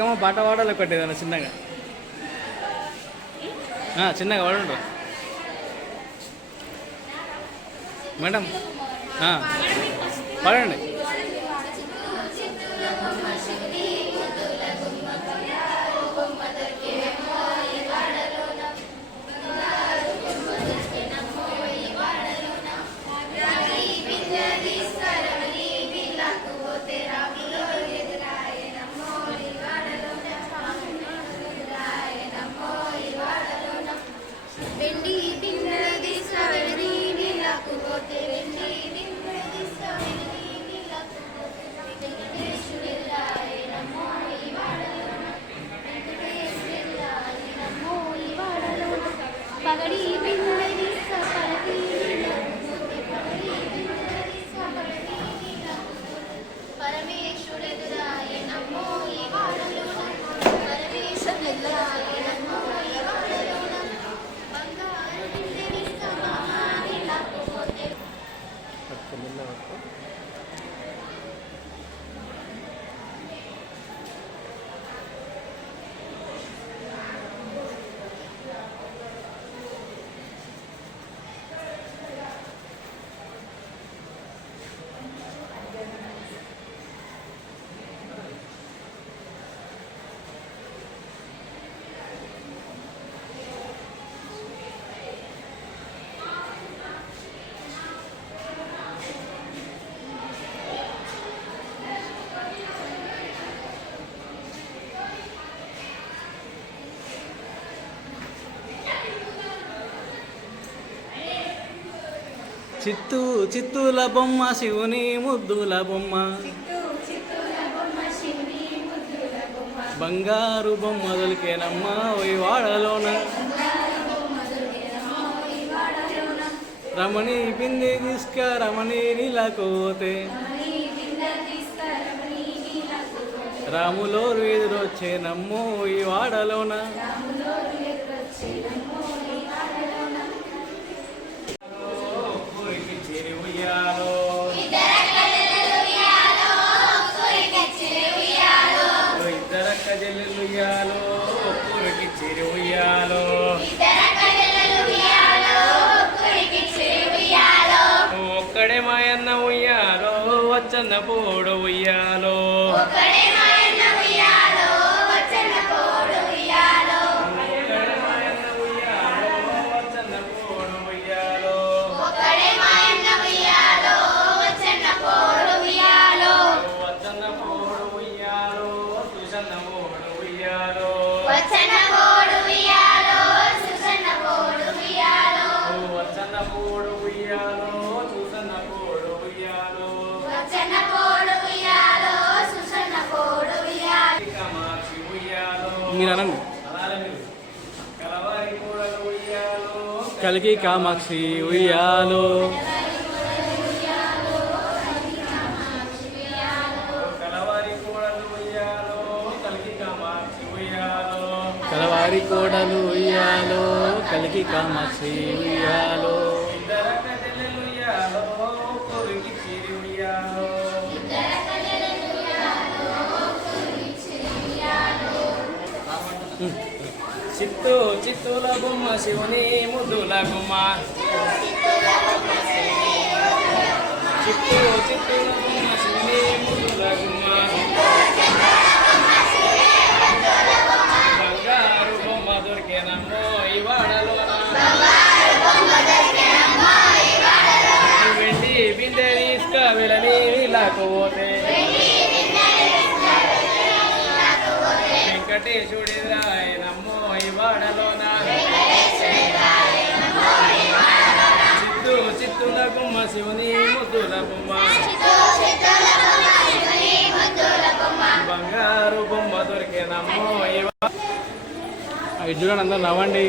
అక్కమ్మ పాట పాడాలి ఒకటి ఏదైనా చిన్నగా చిన్నగా పాడండి మేడం పాడండి చిత్తూ చిత్తూల బొమ్మ శివుని ముద్దుల బొమ్మ. బంగారు బొమ్మ దొలికేనమ్మ ఓయ్ వాడలోన. రమణి బిందె తీసుక రమణి నీళ్ళకోతే రాములోరు ఎదురొచ్చేనమ్మో ఈ వాడలోన ఊరికి చేరి ఉయ్యాలో ఓ ఇద్దరక్క చెల్లెలు ఉయ్యాలో ఊరికి చేరి ఉయ్యాలో ఒక్కడే మాయన్న ఉయ్యాలో వచ్చన్న పోడు ఉయ్యాలో. మీరు అనండి అలాగే కలికి కామాక్షి ఉయ్యాలో. కలవారి కోడలు ఉయ్యాలో కలికి కామాక్షి ఉయ్యాలో. చిత్తూ చిత్తూల బొమ్మ శివుని ముద్దుల గుమ్మ. చిత్తూ చిత్తూల బొమ్మ శివుని ముద్దుల గుమ్మ. బంగారు బొమ్మ దొరికేనమ్మో ఈ వాడలోన. వెండి బిందె తీసుక వెళ్ళని వీళ్ళకపోతే వెంకటేశుడి రాయ ఇది చూడండి అందరు నవ్వండి.